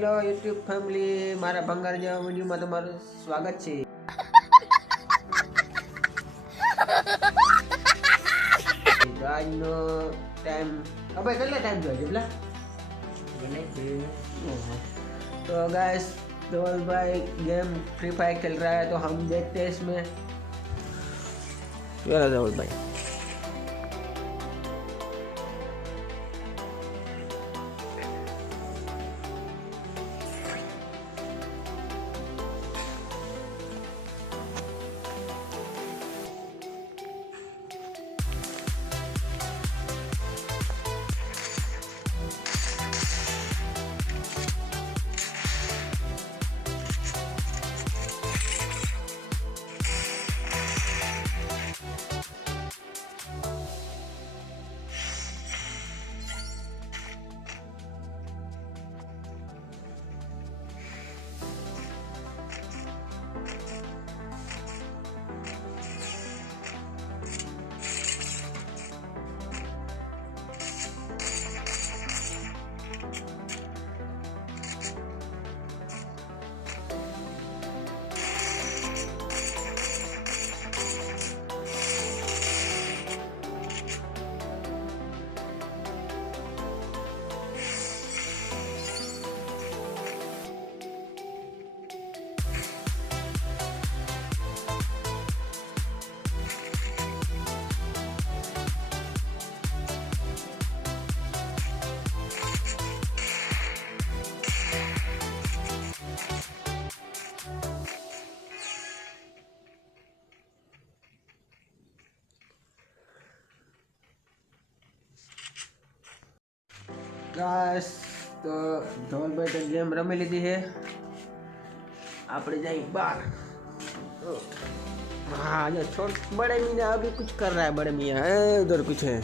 Hello YouTube family, મારા ભંગાર જેવા વિડીયોમાં તમારું સ્વાગત છે. આજનો ટાઈમ અબે કેટલા ટાઈમ જોઈ જેટલા तो गाइस धवल भाई गेम फ्री फायर खेल रहा है तो हम देखते हैं इसमें. चलो धवल भाई. गाइस तो धवल भाई तो गेम रमी लीधी है. આપણે जाए बाहर. हाँ जो छोट बड़े मियाँ अभी कुछ कर रहा है. बड़े मियाँ है उधर कुछ है.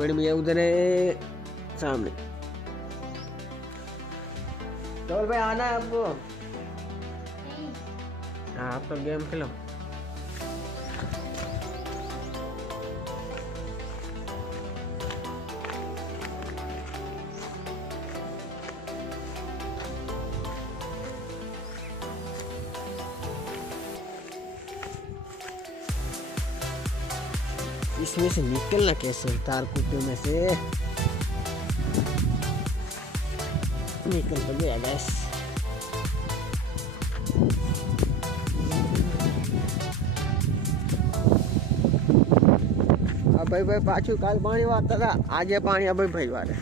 बड़े मियाँ उधर है सामने. धवल भाई आना है आपको. हाँ आप तो गेम खेलो. इसमें से निकलना कैसे? तार कूटे में से निकल तो गया गैस. अभय भाई पाछू काल पानी वारता था. आज पानी अभय भाई वारे.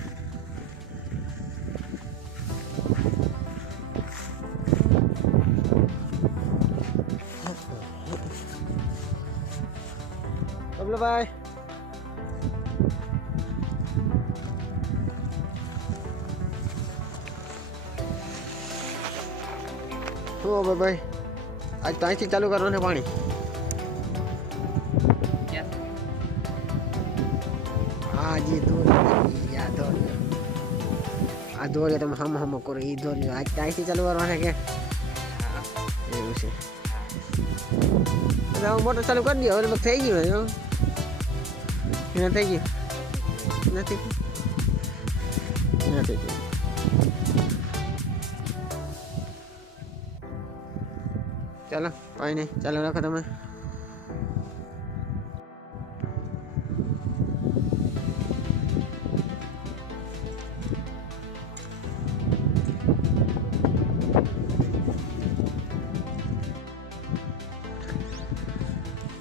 भाई तो भाई आज ताई चालू करना है पानी. आज ये दो याद आ दो तुम हम करो ये दो आज ताई चालू करना है क्या? मोटर चालू कर दिया और થઈ ગયું है ना થઈ ગયું નથી નથી चलो कोई नहीं चालू रखो તમે.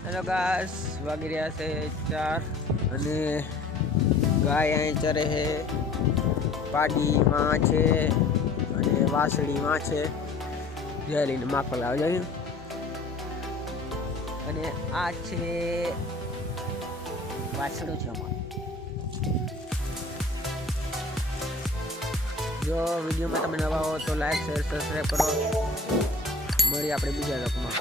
હેલો ગાઈસ વાગી રહ્યા છે 4 અને ગાય અહીં ચરે છે. પાડી માં છે અને વાસળી માં છે. જરીને માખો લાવ જાય. અને આ છે વાસળો છે અમારો. જો વિડીયોમાં તમે નવા હો તો લાઈક શેર સબસ્ક્રાઈબ કરો. મળી આપણે બીજા લોકમાં.